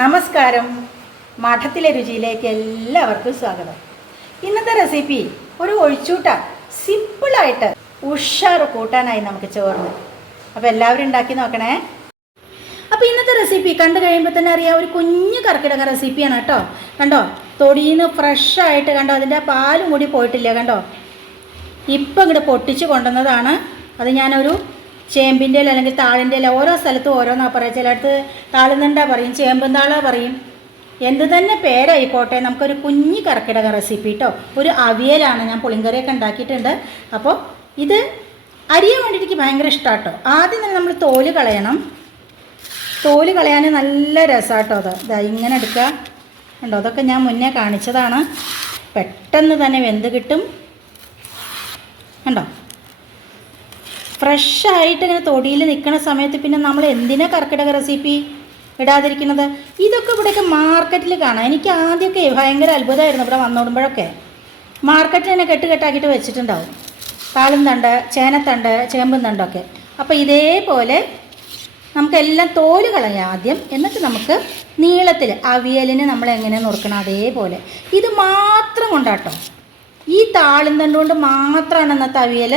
നമസ്കാരം. മഠത്തിലെ രുചിയിലേക്ക് എല്ലാവർക്കും സ്വാഗതം. ഇന്നത്തെ റെസിപ്പി ഒരു ഒഴിച്ചൂട്ട സിമ്പിളായിട്ട് ഉഷാറ് കൂട്ടാനായി നമുക്ക് ചോറിന്. അപ്പോൾ എല്ലാവരും ഉണ്ടാക്കി നോക്കണേ. അപ്പോൾ ഇന്നത്തെ റെസിപ്പി കണ്ടു കഴിയുമ്പോൾ തന്നെ അറിയാം, ഒരു കുഞ്ഞു കർക്കിടക റെസിപ്പിയാണ് കേട്ടോ. കണ്ടോ, തൊടിയിൽ നിന്ന് ഫ്രഷായിട്ട് കണ്ടോ, അതിൻ്റെ പാലും കൂടി പോയിട്ടില്ല കണ്ടോ. ഇപ്പം ഇങ്ങോട്ട് പൊട്ടിച്ച് കൊണ്ടുവന്നതാണ്. അത് ഞാനൊരു ചേമ്പിൻ്റെ ഇല അല്ലെങ്കിൽ താളിൻ്റെ ഇല, ഓരോ സ്ഥലത്തും ഓരോന്നാണ് പറയുക. ചിലയിടത്ത് താളുന്നുണ്ടാ പറയും, ചേമ്പുന്താള പറയും. എന്ത് തന്നെ പേരായിക്കോട്ടെ, നമുക്കൊരു കുഞ്ഞി കർക്കിടക റെസിപ്പി കേട്ടോ. ഒരു അവിയലാണ്, ഞാൻ പുളിങ്കറിയൊക്കെ ഉണ്ടാക്കിയിട്ടുണ്ട്. അപ്പോൾ ഇത് അരിയാൻ വേണ്ടിയിട്ട് എനിക്ക് ഭയങ്കര ഇഷ്ടമാണ് കേട്ടോ. ആദ്യം തന്നെ നമ്മൾ തോല് കളയണം. തോല് കളയാൻ നല്ല രസമാണ് കേട്ടോ. അത് ഇങ്ങനെ എടുക്കുക ഉണ്ടോ, അതൊക്കെ ഞാൻ മുന്നേ കാണിച്ചതാണ്. പെട്ടെന്ന് തന്നെ വെന്ത് കിട്ടും കണ്ടോ. ഫ്രഷായിട്ട് ഇങ്ങനെ തൊടിയിൽ നിൽക്കുന്ന സമയത്ത് പിന്നെ നമ്മൾ എന്തിനാ കർക്കിടക റെസിപ്പി ഇടാതിരിക്കുന്നത്? ഇതൊക്കെ ഇവിടെയൊക്കെ മാർക്കറ്റിൽ കാണാം. എനിക്ക് ആദ്യമൊക്കെ ഭയങ്കര അത്ഭുതമായിരുന്നു. ഇവിടെ വന്നോടുമ്പോഴൊക്കെ മാർക്കറ്റിൽ തന്നെ കെട്ടാക്കിയിട്ട് വെച്ചിട്ടുണ്ടാവും. താളും തണ്ട്, ചേനത്തണ്ട്, ചേമ്പും തണ്ടൊക്കെ. അപ്പോൾ ഇതേപോലെ നമുക്കെല്ലാം തോല് കളയാം ആദ്യം. എന്നിട്ട് നമുക്ക് നീളത്തിൽ അവിയലിന് നമ്മൾ എങ്ങനെ നുറുക്കണം അതേപോലെ. ഇത് മാത്രം കൊണ്ടാട്ടോ, ഈ താളും തണ്ടുകൊണ്ട് മാത്രമാണ് ഇന്നത്തെ അവിയൽ.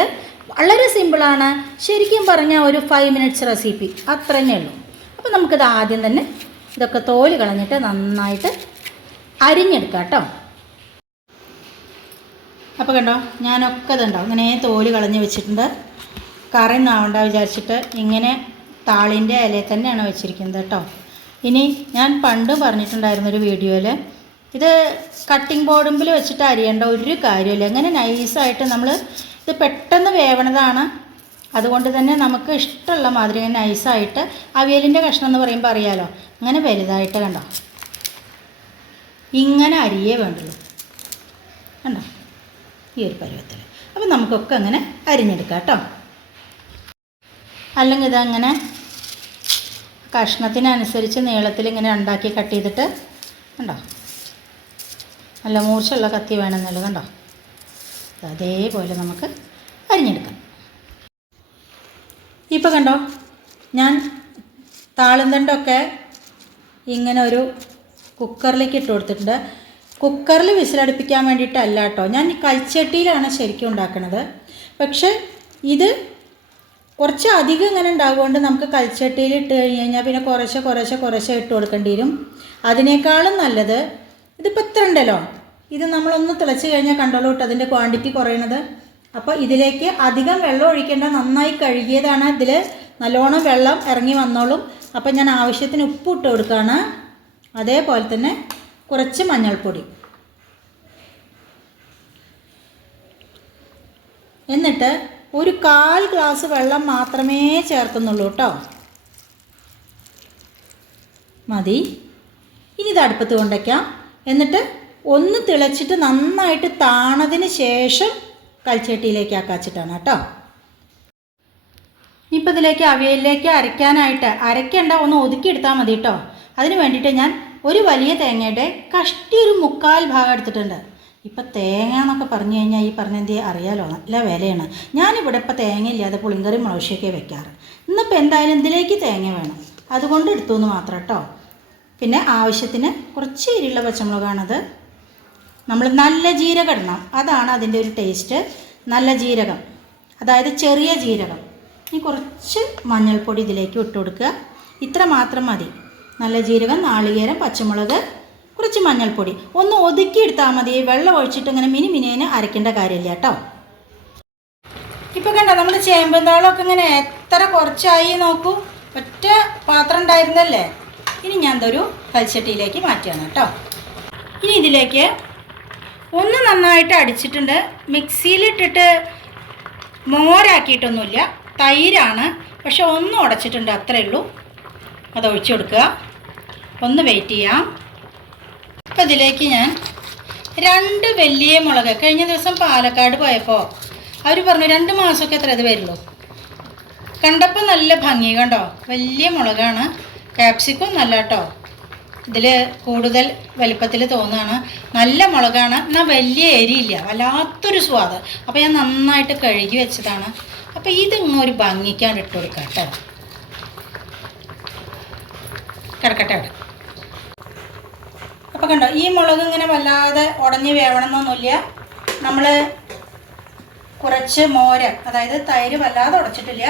വളരെ സിമ്പിളാണ്. ശരിക്കും പറഞ്ഞാൽ ഒരു 5 മിനിറ്റ്സ് റെസിപ്പി, അത്ര തന്നെ ഉള്ളൂ. അപ്പോൾ നമുക്കിത് ആദ്യം തന്നെ ഇതൊക്കെ തോല് കളഞ്ഞിട്ട് നന്നായിട്ട് അരിഞ്ഞെടുക്കാം കേട്ടോ. അപ്പോൾ കണ്ടോ, ഞാനൊക്കെ ഇതുണ്ടാവും ഇങ്ങനെ തോല് കളഞ്ഞ് വെച്ചിട്ടുണ്ട്. കറി നാവണ്ട വിചാരിച്ചിട്ട് ഇങ്ങനെ താളിൻ്റെ ഇലയിൽ തന്നെയാണ് വെച്ചിരിക്കുന്നത് കേട്ടോ. ഇനി ഞാൻ പണ്ട് പറഞ്ഞിട്ടുണ്ടായിരുന്നൊരു വീഡിയോയിൽ, ഇത് കട്ടിംഗ് ബോർഡിൽ വെച്ചിട്ട് അരിയേണ്ട ഒരു കാര്യമില്ല. ഇങ്ങനെ നൈസായിട്ട് നമ്മൾ, ഇത് പെട്ടെന്ന് വേവണതാണ്. അതുകൊണ്ട് തന്നെ നമുക്ക് ഇഷ്ടമുള്ള മാതിരി നൈസായിട്ട്, അവിയലിൻ്റെ കഷ്ണം എന്ന് പറയുമ്പോൾ അറിയാലോ, അങ്ങനെ വലുതായിട്ട് കണ്ടോ, ഇങ്ങനെ അരിയേ വേണ്ടുള്ളൂ കണ്ടോ, ഈ ഒരു പരുവത്തിൽ. അപ്പോൾ നമുക്കൊക്കെ അങ്ങനെ അരിഞ്ഞെടുക്കാം കേട്ടോ. അല്ലെങ്കിൽ ഇതങ്ങനെ കഷ്ണത്തിനനുസരിച്ച് നീളത്തിൽ ഇങ്ങനെ ഉണ്ടാക്കി കട്ട് ചെയ്തിട്ട് കണ്ടോ, നല്ല മൂർച്ചയുള്ള കത്തി വേണമെന്നല്ലോ കണ്ടോ. അതേപോലെ നമുക്ക് അരിഞ്ഞെടുക്കാം. ഇപ്പോൾ കണ്ടോ, ഞാൻ താളുന്തണ്ടൊക്കെ ഇങ്ങനെ ഒരു കുക്കറിലേക്ക് ഇട്ട് കൊടുത്തിട്ടുണ്ട്. കുക്കറിൽ വിസിലടുപ്പിക്കാൻ വേണ്ടിയിട്ടല്ല കേട്ടോ, ഞാൻ കൽച്ചട്ടിയിലാണ് ശരിക്കും ഉണ്ടാക്കുന്നത്. പക്ഷേ ഇത് കുറച്ച് അധികം ഇങ്ങനെ ഉണ്ടാകുകൊണ്ട് നമുക്ക് കൽച്ചട്ടിയിൽ ഇട്ട് കഴിഞ്ഞാൽ പിന്നെ കുറേശ്ശെ ഇട്ട് കൊടുക്കേണ്ടി വരും. അതിനേക്കാളും നല്ലത് ഇതിപ്പോൾ ഇത്ര ഉണ്ടല്ലോ, ഇത് നമ്മളൊന്ന് തിളച്ച് കഴിഞ്ഞാൽ കണ്ടോളൂ കേട്ടോ അതിൻ്റെ ക്വാണ്ടിറ്റി കുറയണത്. അപ്പോൾ ഇതിലേക്ക് അധികം വെള്ളം ഒഴിക്കേണ്ട, നന്നായി കഴുകിയതാണ്. ഇതിൽ നല്ലോണം വെള്ളം ഇറങ്ങി വന്നോളും. അപ്പോൾ ഞാൻ ആവശ്യത്തിന് ഉപ്പ് ഇട്ട് കൊടുക്കുകയാണ്. അതേപോലെ തന്നെ കുറച്ച് മഞ്ഞൾപ്പൊടി. എന്നിട്ട് ഒരു 1/4 ഗ്ലാസ് വെള്ളം മാത്രമേ ചേർത്തുന്നുള്ളൂ കേട്ടോ. മതി. ഇനി ഇത് അടുപ്പത്ത് കൊണ്ടുവയ്ക്കാം. എന്നിട്ട് ഒന്ന് തിളച്ചിട്ട് നന്നായിട്ട് താണതിന് ശേഷം കൽച്ചട്ടിയിലേക്ക് ആക്കാച്ചിട്ടാണ് കേട്ടോ. ഇപ്പോൾ ഇതിലേക്ക് അവിയലിലേക്ക് അരയ്ക്കേണ്ട, ഒന്ന് ഒതുക്കിയെടുത്താൽ മതി കേട്ടോ. അതിന് വേണ്ടിയിട്ട് ഞാൻ ഒരു വലിയ തേങ്ങയുടെ കഷ്ടി ഒരു 1/4 ഭാഗം എടുത്തിട്ടുണ്ട്. ഇപ്പം തേങ്ങ എന്നൊക്കെ പറഞ്ഞു കഴിഞ്ഞാൽ ഈ പറഞ്ഞെന്തേ അറിയാലോ, നല്ല വിലയാണ്. ഞാനിവിടെ ഇപ്പോൾ തേങ്ങ ഇല്ലാതെ പുളിങ്കറി മുളകൊക്കെ വെക്കാറ്. ഇന്നിപ്പോൾ എന്തായാലും ഇതിലേക്ക് തേങ്ങ വേണം, അതുകൊണ്ട് എടുത്തു എന്ന് മാത്രം കേട്ടോ. പിന്നെ ആവശ്യത്തിന് കുറച്ച് എരിയുള്ള പച്ചമുളകാണത്. നമ്മൾ നല്ല ജീരകം ഇടണം, അതാണ് അതിൻ്റെ ഒരു ടേസ്റ്റ്. നല്ല ജീരകം, അതായത് ചെറിയ ജീരകം. ഇനി കുറച്ച് മഞ്ഞൾപ്പൊടി ഇതിലേക്ക് ഇട്ട് കൊടുക്കുക. ഇത്ര മാത്രം മതി. നല്ല ജീരകം, നാളികേരം, പച്ചമുളക്, കുറച്ച് മഞ്ഞൾപ്പൊടി. ഒന്ന് ഒതുക്കിയെടുത്താൽ മതി. വെള്ളം ഒഴിച്ചിട്ട് ഇങ്ങനെ മിനിമിനേന് അരയ്ക്കേണ്ട കാര്യമില്ല കേട്ടോ. ഇപ്പോൾ കണ്ടോ, നമ്മുടെ ചേമ്പുന്താളമൊക്കെ ഇങ്ങനെ എത്ര കുറച്ചായി നോക്കൂ. ഒറ്റ പാത്രം ഉണ്ടായിരുന്നല്ലേ. ഇനി ഞാൻ ഇതൊരു കൽച്ചട്ടിയിലേക്ക് മാറ്റുകയാണ് കേട്ടോ. ഇനി ഇതിലേക്ക് ഒന്ന് നന്നായിട്ട് അടിച്ചിട്ടുണ്ട്. മിക്സിയിലിട്ടിട്ട് മോരാക്കിയിട്ടൊന്നുമില്ല, തൈരാണ്. പക്ഷെ ഒന്ന് ഉടച്ചിട്ടുണ്ട്, അത്രയേ ഉള്ളൂ. അത് ഒഴിച്ചു കൊടുക്കുക. ഒന്ന് വെയിറ്റ് ചെയ്യാം. അപ്പോൾ ഇതിലേക്ക് ഞാൻ 2 വലിയ മുളക്, കഴിഞ്ഞ ദിവസം പാലക്കാട് പോയപ്പോൾ അവർ പറഞ്ഞു 2 മാസമൊക്കെ എത്ര ഇത് വരുള്ളൂ. കണ്ടപ്പോൾ നല്ല ഭംഗി കണ്ടോ, വലിയ മുളകാണ്. ക്യാപ്സിക്കം നല്ല കേട്ടോ, ഇതിൽ കൂടുതൽ വലിപ്പത്തിൽ തോന്നുകയാണ്. നല്ല മുളകാണ്, എന്നാൽ വലിയ എരിയില്ല, വല്ലാത്തൊരു സ്വാദ്. അപ്പോൾ ഞാൻ നന്നായിട്ട് കഴുകി വെച്ചതാണ്. അപ്പോൾ ഇതിങ്ങൊരു ഭംഗിക്കാണ്ട് ഇട്ട് കൊടുക്കാം കേട്ടോ. കിടക്കട്ടെ അവിടെ. കണ്ടോ, ഈ മുളക് ഇങ്ങനെ വല്ലാതെ ഉടഞ്ഞ് വേവണമെന്നൊന്നുമില്ല. നമ്മൾ കുറച്ച് മോര്, അതായത് തൈര് വല്ലാതെ ഉടച്ചിട്ടില്ല.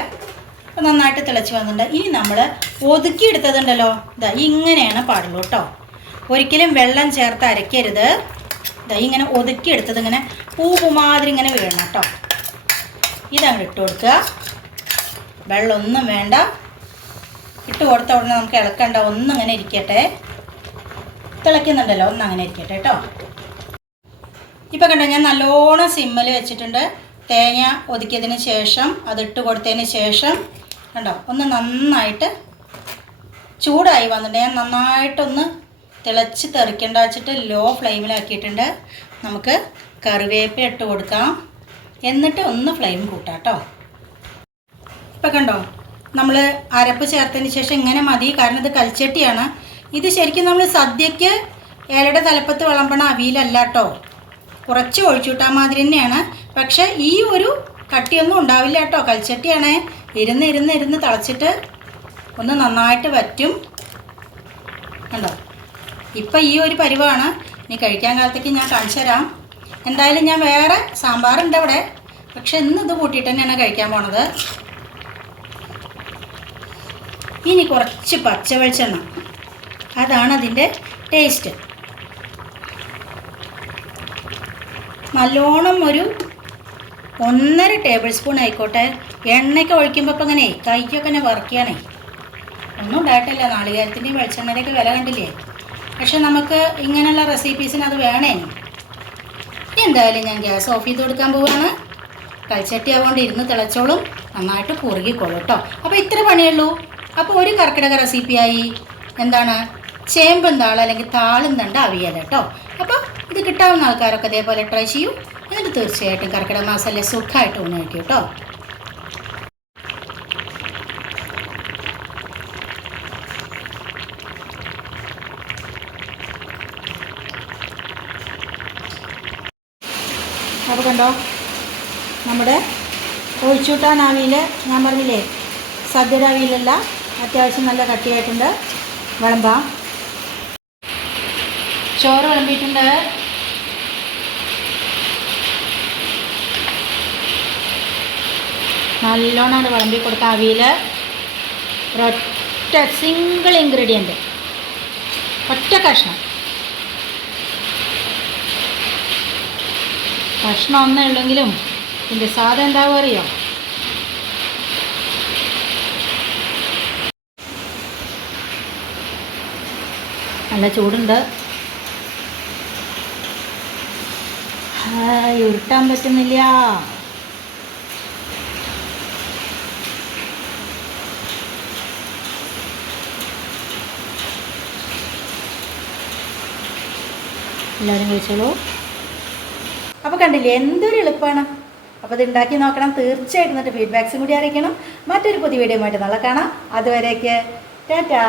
അപ്പോൾ നന്നായിട്ട് തിളച്ച് വന്നിട്ടുണ്ട്. ഇനി നമ്മൾ ഒതുക്കിയെടുത്തതുണ്ടല്ലോ, ഇതാ ഇങ്ങനെയാണ് പാടുള്ളൂ കേട്ടോ. ഒരിക്കലും വെള്ളം ചേർത്ത് അരയ്ക്കരുത്. ഇതാ ഇങ്ങനെ ഒതുക്കിയെടുത്തത് ഇങ്ങനെ പൂമാതിരി ഇങ്ങനെ വീഴണം കേട്ടോ. ഇതങ്ങ് ഇട്ട് കൊടുക്കുക. വെള്ളമൊന്നും വേണ്ട. ഇട്ട് കൊടുത്ത ഉടനെ നമുക്ക് ഇളക്കണ്ട, ഒന്നിങ്ങനെ ഇരിക്കട്ടെ. തിളയ്ക്കുന്നുണ്ടല്ലോ, ഒന്നങ്ങനെ ഇരിക്കട്ടെ കേട്ടോ. ഇപ്പം കണ്ടോ, ഞാൻ നല്ലോണം സിമ്മിൽ വെച്ചിട്ടുണ്ട്. തേങ്ങ ഒതുക്കിയതിന് ശേഷം അതിട്ട് കൊടുത്തതിന് ശേഷം കണ്ടോ ഒന്ന് നന്നായിട്ട് ചൂടായി വന്നിട്ടുണ്ട്. ഞാൻ നന്നായിട്ടൊന്ന് തിളച്ച് തെറിക്കേണ്ട വെച്ചിട്ട് ലോ ഫ്ലെയിമിലാക്കിയിട്ടുണ്ട്. നമുക്ക് കറിവേപ്പില ഇട്ട് കൊടുക്കാം. എന്നിട്ട് ഒന്ന് ഫ്ലെയിം കൂട്ടാം കേട്ടോ. ഇപ്പം കണ്ടോ, നമ്മൾ അരപ്പ് ചേർത്തതിന് ശേഷം ഇങ്ങനെ മതി. കാരണം ഇത് കൽച്ചട്ടിയാണ്. ഇത് ശരിക്കും നമ്മൾ സദ്യക്ക് ഇലയുടെ തലപ്പത്ത് വിളമ്പണ അവിയലല്ല കേട്ടോ. കുറച്ച് ഒഴിച്ചുവിട്ടാൽ മാതിരി തന്നെയാണ്. പക്ഷേ ഈ ഒരു കട്ടിയൊന്നും ഉണ്ടാവില്ല കേട്ടോ. കൽച്ചട്ടിയാണേ. ഇരുന്ന് തിളച്ചിട്ട് ഒന്ന് നന്നായിട്ട് വറ്റും. കണ്ടോ, ഇപ്പം ഈ ഒരു പരിവാണ്. ഇനി കഴിക്കാൻ കാലത്തേക്ക് ഞാൻ കാണിച്ചു തരാം. എന്തായാലും ഞാൻ വേറെ സാമ്പാറുണ്ട് അവിടെ, പക്ഷെ ഇന്ന് ഇത് കൂട്ടിയിട്ട് തന്നെയാണ് കഴിക്കാൻ പോണത്. ഇനി കുറച്ച് പച്ച വെളിച്ചെണ്ണ, അതാണ് അതിൻ്റെ ടേസ്റ്റ്. നല്ലോണം ഒരു 1.5 ടേബിൾ സ്പൂൺ ആയിക്കോട്ടെ. എണ്ണയ്ക്ക് ഒഴിക്കുമ്പോൾ ഇപ്പം ഇങ്ങനെ കൈക്കൊക്കെ തന്നെ വറുക്കുകയാണേ. ഒന്നും ഉണ്ടായിട്ടില്ല. നാളികേരത്തിൻ്റെയും വെളിച്ചെണ്ണയുടെയൊക്കെ വില കണ്ടില്ലേ. പക്ഷെ നമുക്ക് ഇങ്ങനെയുള്ള റെസിപ്പീസിന് അത് വേണേ. എന്തായാലും ഞാൻ ഗ്യാസ് ഓഫ് ചെയ്ത് കൊടുക്കാൻ പോവുകയാണ്. കൽച്ചട്ടി ആവുകൊണ്ട് ഇരുന്ന് തിളച്ചോളും, നന്നായിട്ട് കുറുകിക്കോളും കേട്ടോ. അപ്പോൾ ഇത്ര പണിയുള്ളൂ. അപ്പോൾ ഒരു കർക്കിടക റെസിപ്പിയായി. എന്താണ്, ചേമ്പും താള അല്ലെങ്കിൽ താളും തണ്ട അവിയൽ കേട്ടോ. അപ്പോൾ ഇത് കിട്ടാവുന്ന ആൾക്കാരൊക്കെ അതേപോലെ ട്രൈ ചെയ്യൂ. എന്നിട്ട് തീർച്ചയായിട്ടും കർക്കിടക മാസമല്ലേ സുഖമായിട്ട് ഊണ് കഴിക്കും കേട്ടോ. അപ്പോൾ കണ്ടോ, നമ്മുടെ ഒഴിച്ചൂട്ടാൻ അവിയൽ ഞാൻ പറഞ്ഞില്ലേ, സദ്യയുടെ അവിയലല്ല, അത്യാവശ്യം നല്ല കട്ടിയായിട്ടുണ്ട്. വിളമ്പാം. ചോറ് വിളമ്പിയിട്ടുണ്ട്. നല്ലോണം വിളമ്പി കൊടുക്കാം. അവിയൽ ഒരൊറ്റ സിംഗിൾ ഇൻഗ്രീഡിയൻറ്റ്, ഒറ്റ കഷ്ണം ഒന്നേ ഉള്ളെങ്കിലും ഇതിൻ്റെ സാധനം എന്താവും അറിയോ? നല്ല ചൂടുണ്ട്. ഉരുട്ടാൻ പറ്റുന്നില്ല. എല്ലാവരും കഴിച്ചോളൂ. അപ്പോൾ കണ്ടില്ലേ, എന്തൊരു എളുപ്പമാണ്. അപ്പോൾ ഇത് ഉണ്ടാക്കി നോക്കണം തീർച്ചയായിട്ടും. എന്നിട്ട് ഫീഡ്ബാക്സും കൂടി അറിയിക്കണം. മറ്റൊരു പുതിയ വീഡിയോ ആയിട്ട് നാളെ കാണാം. അതുവരേക്ക് ടാറ്റാ.